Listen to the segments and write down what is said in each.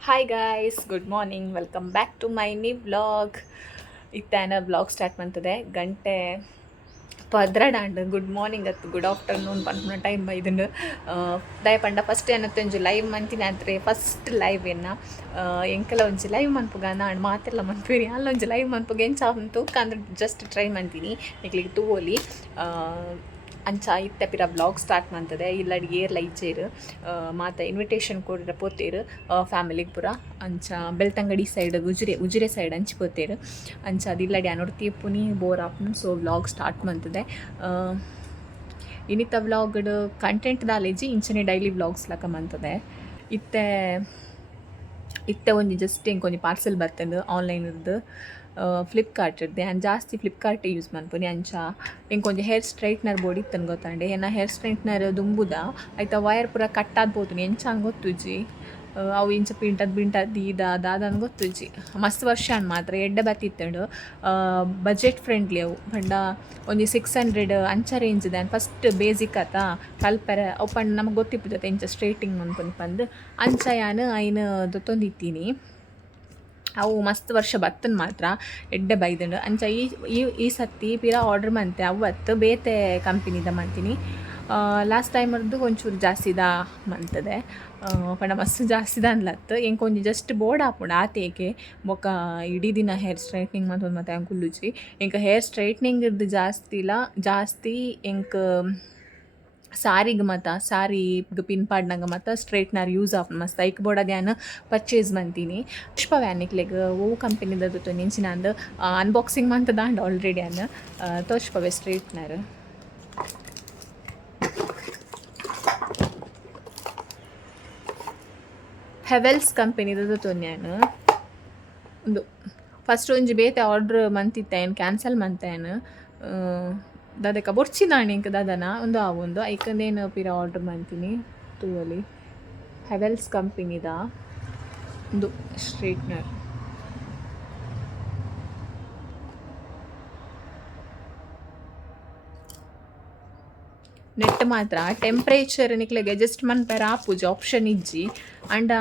Hi guys, good morning. Welcome back to my new vlog. ಇತ್ತಾನ vlog start ಮಾಡ್ತದೆ ಗಂಟೆ ಪದ್ರಡಾಂಡ್ ಗುಡ್ ಮಾರ್ನಿಂಗ್ ಅತ್ತು ಗುಡ್ ಆಫ್ಟರ್ನೂನ್ ಪನ್ಪುನ ಟೈಮ್ ಇದನ್ನು ದಯಪಂಡ ಫಸ್ಟ್ ಏನತ್ತೆ ಒಂಜಿ ಲೈವ್ ಮಂತಿನ ಆದರೆ ಫಸ್ಟ್ ಲೈವ್ ಎಂಕಲ ಒಂಜಿ ಲೈವ್ ಮನ್ಪುಗ ನಾನು ಮಾತೆಲ್ಲ ಮನ್ಪುರಿ ಅಲ್ಲ ಒಂಜಿ ಲೈವ್ ಮನ್ಪುಗ ಎಂಚ ಉಂಟು ಅಂದ್ರೆ ಜಸ್ಟ್ ಟ್ರೈ ಮಂತೀನಿ ನಿಕ್ಲಿಗೆ ತೂವೊಲಿ ಅಂಚ ಇತ್ತೆ ಪಿರ ಬ್ಲಾಗ್ ಸ್ಟಾರ್ಟ್ ಮಾಡ್ತದೆ ಇಲ್ಲಡಿ ಏರ್ಲ ಇಜ್ಜೇರು ಮಾತ ಇನ್ವಿಟೇಷನ್ ಕೊಡ್ರೆ ಪೋತೇರು ಫ್ಯಾಮಿಲಿಗೆ ಪೂರ ಅಂಚ ಬೆಳ್ತಂಗಡಿ ಸೈಡ್ ಉಜಿರೆ ಸೈಡ್ ಹಂಚಿ ಪೋತೇರು ಅಂಚ ಅದು ಇಲ್ಲಡಿ ಅನ್ನೋಡು ತೀರ್ಪುನಿ ಬೋರ್ ಆಪ್ನು ಸೊ ವ್ಲಾಗ್ ಸ್ಟಾರ್ಟ್ ಮಾಡ್ತದೆ ಇನ್ನಿತ್ತ ವ್ಲಾಗ್ಡ್ ಕಂಟೆಂಟ್ ದಾಲೇಜಿ ಇಂಚನೆ ಡೈಲಿ ವ್ಲಾಗ್ಸ್ ಲಕ ಮಂತದೆ ಇತ್ತೆ ಇತ್ತೆ ಒಂಜಿ ಜಸ್ಟ್ ಇಂಕೊಂಜಿ ಪಾರ್ಸೆಲ್ ಬರ್ತಂದು ಆನ್ಲೈನ್ದು ಫ್ಲಿಪ್ಕಾರ್ಟ್ದೆ ಆ್ಯಂಡ್ ಜಾಸ್ತಿ ಫ್ಲಿಪ್ಕಾರ್ಟ್ ಯೂಸ್ ಮನ್ಪುನಿ ಅಂಚ ಇಂಕೊಂಜಿ ಹೇರ್ ಸ್ಟ್ರೈಟ್ನರ್ ಬೋಡಿ ಇತ್ತನ್ ಗೊತ್ತಂಡೆ ಏನ ಹೇರ್ ಸ್ಟ್ರೈಟ್ನರ್ ದುಂಬುದ ಐತ ವಯರ್ ಪೂರ ಕಟ್ಟಾದ್ ಪೋತುನಿ ಎಂಚಾಂಗ್ ಗೊತ್ತುಜಿ ಅವು ಇಂಚ ಪಿಂಟದ್ ದಾದನ್ ಗೊತ್ತುಜಿ ಮಸ್ತ್ ವರ್ಷ ಮಾತ್ರ ಎಡ್ಡೆ ಬತ್ತಿತ್ತಂಡು ಬಜೆಟ್ ಫ್ರೆಂಡ್ಲಿ ಅವು ಪಂಡ ಒಂಜಿ 600 ಅಂಚ ರೇಂಜ್ದೆ ಆ್ಯಂಡ್ ಫಸ್ಟ್ ಬೇಸಿಕ್ ಆತ ಕಲ್ಪರೆ ಅವು ಪಂಡ ನಮಗೆ ಗೊತ್ತಿಪ್ಪುಜತೆ ಇಂಚ ಸ್ಟ್ರೈಟಿಂಗ್ ಮನ್ಪುನಿ ಪಂದು ಅಂಚ ಯಾನು ಐನು ದೊತ್ತೊಂದಿತ್ತೀನಿ ಅವು ಮಸ್ತ್ ವರ್ಷ ಬತ್ತನ್ ಮಾತ್ರ ಎಡ್ಡೆ ಬೈದಂಡು ಅಂಚ ಈ ಸತಿ ಪಿರ ಆರ್ಡ್ರ್ ಮಂತೆ ಅವತ್ತು ಬೇತೆ ಕಂಪನಿದ ಮಾಡ್ತೀನಿ ಲಾಸ್ಟ್ ಟೈಮರ್ದು ಒಂಚೂರು ಜಾಸ್ತಿದ ಮಂತದೆ ಪಂಡ ಮಸ್ತ್ ಜಾಸ್ತಿದ ಅನ್ಲತ್ತು ಎಂಕೊಂಜಿ ಜಸ್ಟ್ ಬೋರ್ಡ್ ಹಾಪುಂಡು ಆತೇಕೆ ಬೊಕ್ಕ ಇಡೀ ದಿನ ಹೇರ್ ಸ್ಟ್ರೈಟ್ನಿಂಗ್ ಮತ್ತು ಮತ್ತೆ ಅಂಕುಲ್ಲುಜಿ ಎಂಕ ಹೇರ್ ಸ್ಟ್ರೈಟ್ನಿಂಗ್ ಇರ್ದು ಜಾಸ್ತಿ ಎಂಕ್ ಸಾರಿಗೆ ಸಾರಿಗೆ ಪಿನ್ ಪಾಡ್ನಂಗೆ ಮತ್ತು ಸ್ಟ್ರೈಟ್ನರ್ ಯೂಸ್ ಆಫ್ ಮಸ್ತ್ ಐಕ್ ಬೋರ್ಡ್ ಯಾನು ಪರ್ಚೇಸ್ ಮಂತೀನಿ ಪುಷ್ಪ ವ್ಯಾನಿಕ್ಲೆಗ್ ಓ ಕಂಪನಿದದ್ದು ನಿಂಚಿನ ಅಂದು ಅನ್ಬಾಕ್ಸಿಂಗ್ ಮಂತದಾಂಡ್ ಆಲ್ರೆಡಿ ಅನ್ನ ತೋಷ್ಪವೆ ಸ್ಟ್ರೈಟ್ನರ್ ಹೆವೆಲ್ಸ್ ಕಂಪನಿದದ್ದು ತೊನ್ಯಾನು ಒಂದು ಫಸ್ಟ್ ಒಂಜಿ ಬೇತೆ ಆರ್ಡ್ರ್ ಮಂತಿತ್ತೇನು ಕ್ಯಾನ್ಸಲ್ ಮಂತೇನು ದಾದಕ ಬೊರ್ಚಿದಾಣಿ ಇಂಕ ದಾದನ ಒಂದು ಆವೊಂದು ಐಕಂದೇನು ಪಿರ ಆರ್ಡ್ರ್ ಮಂತೀನಿ ತೂವಲಿ ಹೆವೆಲ್ಸ್ ಕಂಪನಿದ ಒಂದು ಸ್ಟ್ರೈಟ್ನರ್ ನೆಟ್ ಮಾತ್ರ ಟೆಂಪ್ರೇಚರ್ ನಿಕ್ಲೆಗೆ ಅಡ್ಜಸ್ಟ್ ಮನ್ಪರ ಆಪುಜಿ ಆಪ್ಷನ್ ಇಜ್ಜಿ ಆಂಡ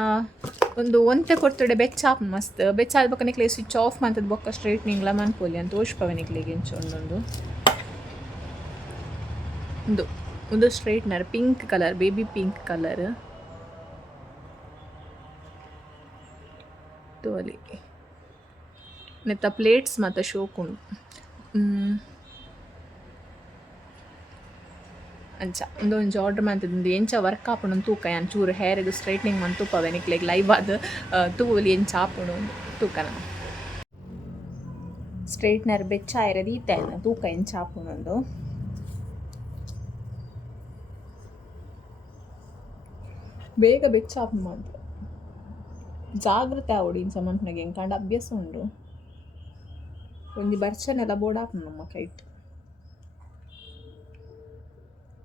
ಒಂದು ಒಂತೆ ಕೊಡ್ತಡೆ ಬೆಚ್ಚಾಪ್ ಮಸ್ತ್ ಬೆಚ್ಚಾದ ಬೊಕ್ಕ ನಿಕ್ಲೆ ಸ್ವಿಚ್ ಆಫ್ ಮಂತದ ಬೊಕ್ಕ ಸ್ಟ್ರೈಟ್ನಿಂಗ್ಲ ಮನ್ಪೊಲಿ ಅಂತ ತೋಷ್ಪವೆ ನಿಕ್ಲೆಗೆ ಇಂಚ ಒಂದು straightener pink colour baby pink colour ತೋಲಿ ನೆತ್ತ ಪ್ಲೇಟ್ಸ್ ಮತ್ತು ಶೋಕುಂಡು ಅಂಚ ಒಂದೊಂಜಿ ಆರ್ಡ್ರ್ ಮಂತದ್ದು ಎಂಚ ವರ್ಕ್ ಆಪುಂಡು ತೂಕ ಯಾನ್ ಚೂರು ಹೇರಿಗೆ ಸ್ಟ್ರೈಟ್ನಿಂಗ್ ಮಂತ್ ತೂಪವೆ ನಿಕ್ಲೆಗ್ ಲೈವ್ ಆದ್ ತೂವೊಲಿ ಎಂಚ ಆಪುಂಡು ತೂಕನ ಸ್ಟ್ರೈಟ್ನರ್ ಬೆಚ್ಚ ಇರೋದು ಈತೇನು ತೂಕ ಎಂಚ ಆಪುಂಡು ಬೇಗ ಬೆಚ್ಚ ಆಪುಂಡು ಮಾತ್ರ ಜಾಗ್ರತೆ ಆವಡು ಇಂಚ ಮನ್ಪುನಗೆ ಎಂಕಂಡ ಅಭ್ಯಾಸ ಉಂಡು ಒಂಜಿ ಬರ್ಚನೆಲ್ಲ ಬೋರ್ಡ್ ಆಪುಂಡು ನಮ್ಮ ಕೈಟ್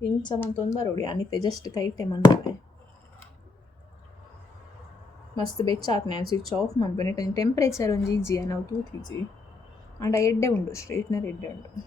ಇಂಚ ಮಂತೊಂದು ಅನಿತೆ ಜಸ್ಟ್ ಕೈಟೆ ಮಂತವೆ ಮಸ್ತ್ ಬೆಚ್ಚ ಆತ್ನೆ ಸ್ವಿಚ್ ಆಫ್ ಮನ್ಪನೆ ಟೆಂಪ್ರೇಚರ್ ಒಂಜಿ ಈಜಿ ನಾವು ತೂತಿಜಿ ಅಂಡ ಎಡ್ಡೆ ಉಂಡು ಸ್ಟ್ರೈಟ್ನರ್ ಎಡ್ಡೆ ಉಂಡು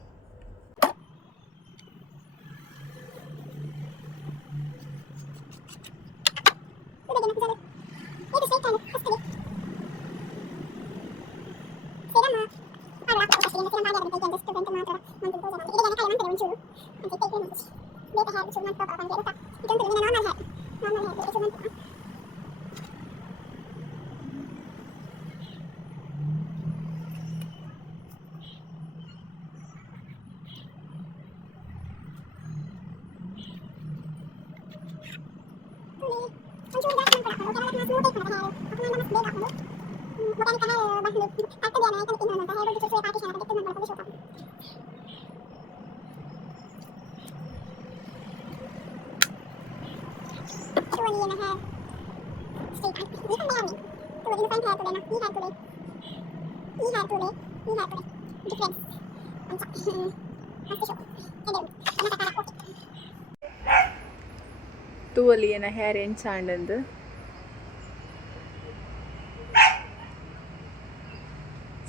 ತೂವಲಿ ಏನ ಹೇರ್ ಎಂಚಾಂಡಂದು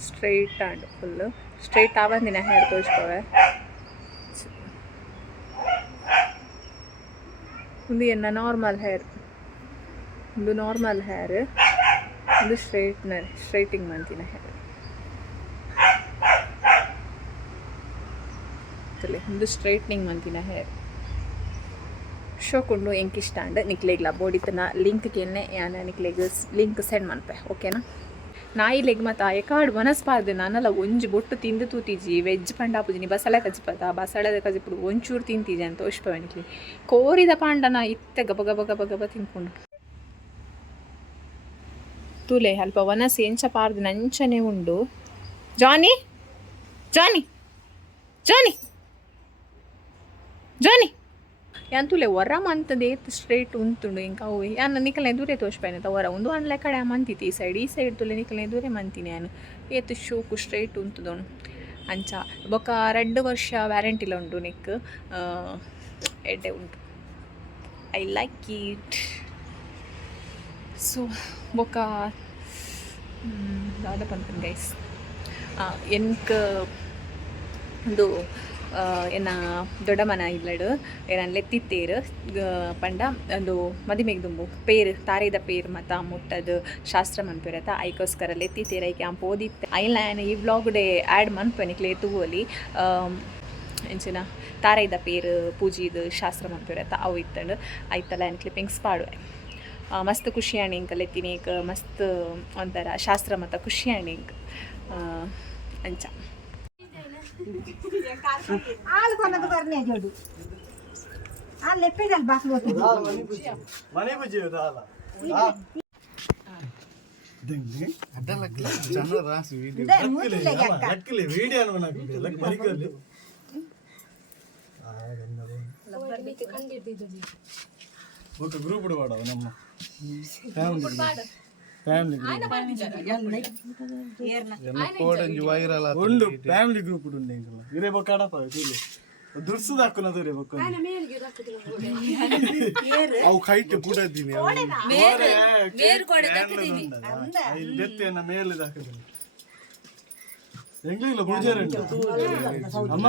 ಸ್ಟ್ರೈಟ್ ಆಂಡ್ ಫುಲ್ ಸ್ಟ್ರೈಟ್ ಆವಂದಿನ ಹೇರ್ ತೋರಿಸ್ಕೋವೆ ಒಂದು ಎನ್ನ ನಾರ್ಮಲ್ ಹೇರ್ ಒಂದು ನಾರ್ಮಲ್ ಹೇರ್ ಇದು ಸ್ಟ್ರೈಟಿಂಗ್ ಮಾಡ್ತೀನಿ ಹೇರ್ ಇದು ಸ್ಟ್ರೈಟ್ನಿಂಗ್ ಮಂತಿನ ಹೇರ್ ಶೋಕೊಂಡು ಎಂಕ್ ಇಷ್ಟ ಅಂಡ್ ನಿಕ್ಲೆಗ್ಲ ಬೋಡಿತನ ಲಿಂಕ್ಗೆ ಯಾನ ನಿಕ್ಲೆಗ್ ಲಿಂಕ್ ಸೆಂಡ್ ಮನ್ಪೆ ಓಕೆನಾ ನಾಯಿ ಲೆಗ್ ಮತ್ತು ಎಕಾಡ್ ಮನಸ್ಪಾರ್ದೆ ನಾನೆಲ್ಲ ಒಂಜಿ ಬೊಟ್ಟು ತಿಂದು ತೂತಿಜಿ ವೆಜ್ ಪಂಡಾಪುಜಿನಿ ಬಸಳೆ ಕಜಿಪದ ಬಸಳೆ ಕಜಿಪುಡು ಒಂಚೂರು ತಿಂತೀಜಿ ಅಂತ ಉಷ್ಪವೆನಿಕ್ಲಿ ಕೋರಿದ ಪಾಂಡನ ಇತ್ತೆ ಗಬ ಗಬ ಗಬ ಗಬ ತಿನ್ಕೊಂಡು ತೂಲೆ ಅಲ್ಪ ವನಸ್ ಎಂಚ ಪಾರ್ದು ನಂಚನೆ ಉಂಡು ಜಾನಿ ಜಾನಿ ಜಾನಿ ಜಾನಿ ಎಂತುಲೆ ವರ ಮಂತದ ಏತ್ ಸ್ಟ್ರೇಟ್ ಉಂತುಂಡು ಇಂಕ ಅವು ಯಾನ ನಿಕಲ್ನೆ ದೂರೆ ತೋಷ್ಪಾಯ್ನತ ವರ ಒಂದು ಅನ್ಲೆ ಕಡೆ ಮಂತಿತಿ ಈ ಸೈಡ್ ತುಲೆ ನಿಕಲ್ನೆ ದೂರೆ ಮಂತೀನಿ ನಾನು ಏತ್ ಶೋಕು ಸ್ಟ್ರೇಟ್ ಉಂತುದೋನು ಅಂಚ ಬೊಕ 2 ವರ್ಷ ವ್ಯಾರಂಟಿಲ ಉಂಟು ನಿಕ್ ಎಡ್ಡೆ ಉಂಟು ಐ ಲೈಕ್ ಇಟ್ ಸೊ ಬೊಕ ದಾದ ಪಂಪನ್ ಗೈಸ್ ಎನ್ಕ್ ಒಂದು ಏನ ದೊಡ್ಡ ಮನ ಇಲ್ಲಡು ಏನ ಲೆತ್ತಿತ್ತೇರು ಪಂಡ ಒಂದು ಮದಿಮೆಗ್ದುಂಬು ಪೇರು ತಾರೆದ ಪೇರು ಮತ್ತು ಮುಟ್ಟದು ಶಾಸ್ತ್ರ ಮನ್ಪೇರತ್ತ ಐಕೋಸ್ಕರ ಲೆತ್ತಿತ್ತೇರು ಐಕೆ ಅಂಪ ಓದಿತ್ತೆ ಐನ್ ಈ ವ್ಲಾಗ್ ಡೇ ಆ್ಯಡ್ ಮನ್ಪನಿಕ್ಲೆ ತೂವಲಿ ಎಂಚಿನ ತಾರೆದ ಪೇರು ಪೂಜಿದು ಶಾಸ್ತ್ರ ಮನ್ಪೇರತ್ತ ಅವು ಇತ್ತಂಡು ಆಯ್ತಲ್ಲ ಏನು ಕ್ಲಿಪ್ಪಿಂಗ್ಸ್ ಪಾಡುವೆ ಮಸ್ತ್ ಖುಷಿ ಆಣಿಂಕ್ ಲೆತ್ತಿನೇಕ್ ಮಸ್ತ್ ಒಂಥರ ಶಾಸ್ತ್ರ ಮತ್ತು ಖುಷಿ ಆಣಿಂಕ್ ಅಂಚ आल कोणाचं करणे जोडू आल लेपेडल बाकलो मने बुझे दाला दंगे अडलक चैनल रास वीडियो लक्कले वीडियो बनाक लक मरिकले आ गन्नरो लब्बर बित कंडिद्दिदि ఒక గ్రూప్ వాడవ ನಮ್ಮ ಫ್ಯಾಮಿಲಿ ಒಂದು ಫ್ಯಾಮಿಲಿ ಗ್ರೂಪ್ ಉಂಟು ಇರೇ ಬೊಕ್ಕಾಡಪ್ಪ ದುರ್ಸದ ಹಾಕೋಣ ದೂರೆ ಬೊಕ್ಕ ಅವು ಕೈಟ್ ಪುಡದ್ದೀನಿ ಬೆತ್ತೆಯನ್ನ ಮೇಲೆ ಹಾಕಿದ್ದೀನಿ ಎಂಗ್ಲಿಲ್ಲ ಬುಜಾರ ಅಮ್ಮ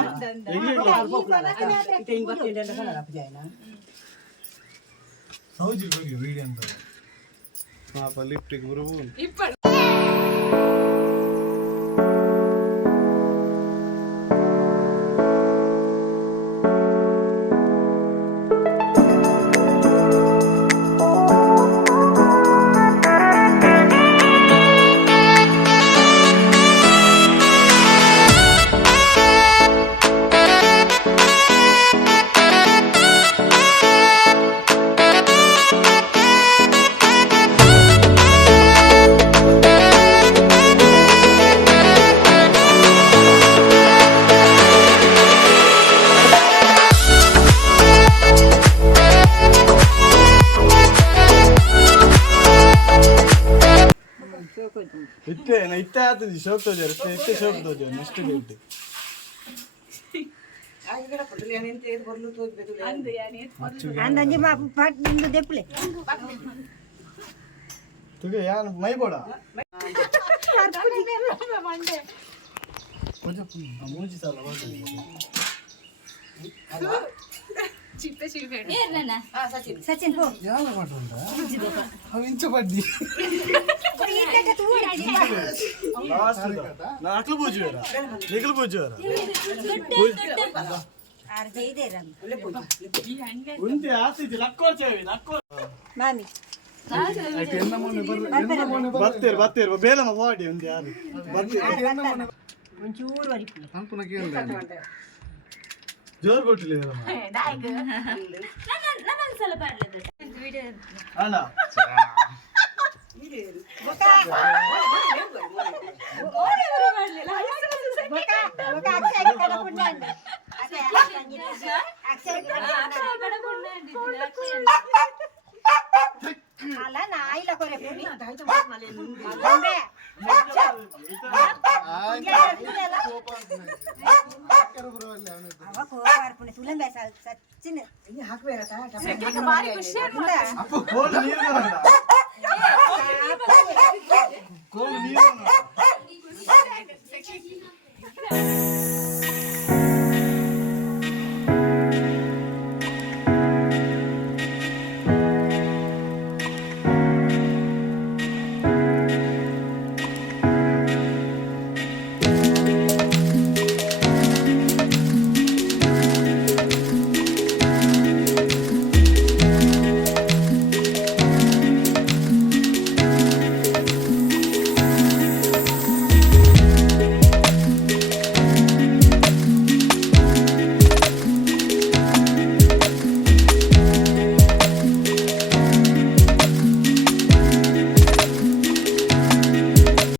ಎಂಗ್ಲಿಲ್ಲ ಹೌದು ಹೋಗಿ ವಿಡಿಯೋ ಅಂತ ಪಾಪ ಲಿಫ್ಟಿಗೆ ಬರುವುದು इतने आते जी शौक तो जर इतने शौक तो जर नेक्स्ट डेट आज गड़ा पडले आणि ते बोललो तो बेतुले अंदे आणि अंदाजे मा पाट बिंदु देपले तुगे यार मै बोडा मंडे मुझे साला बोल चिप्पे चिप्पे ए ना हां सचिन पो यार माटुंडा अव इंच पड्डी नाकल पूजूरा निकल पूजूरा आरजे इदेरा उंटे आती लक्कोर चेवी लक्कोर मामी बत्तेर बेलम वाडी उंटे यार बत्तेर ಒಂಚೂರು ವರಿಪು ತಂಪುನ ಕೇಳಲ್ಲ ಜೋರ್ ಕೊಟ್ಟಿಲ್ಲ ನಾನು ಸಲ ಪಾಡ್ಲದ ವಿಡಿಯೋ ಅಣ್ಣ ಅಲ್ಲ ನಾಯಿಲ ಕೊರೆ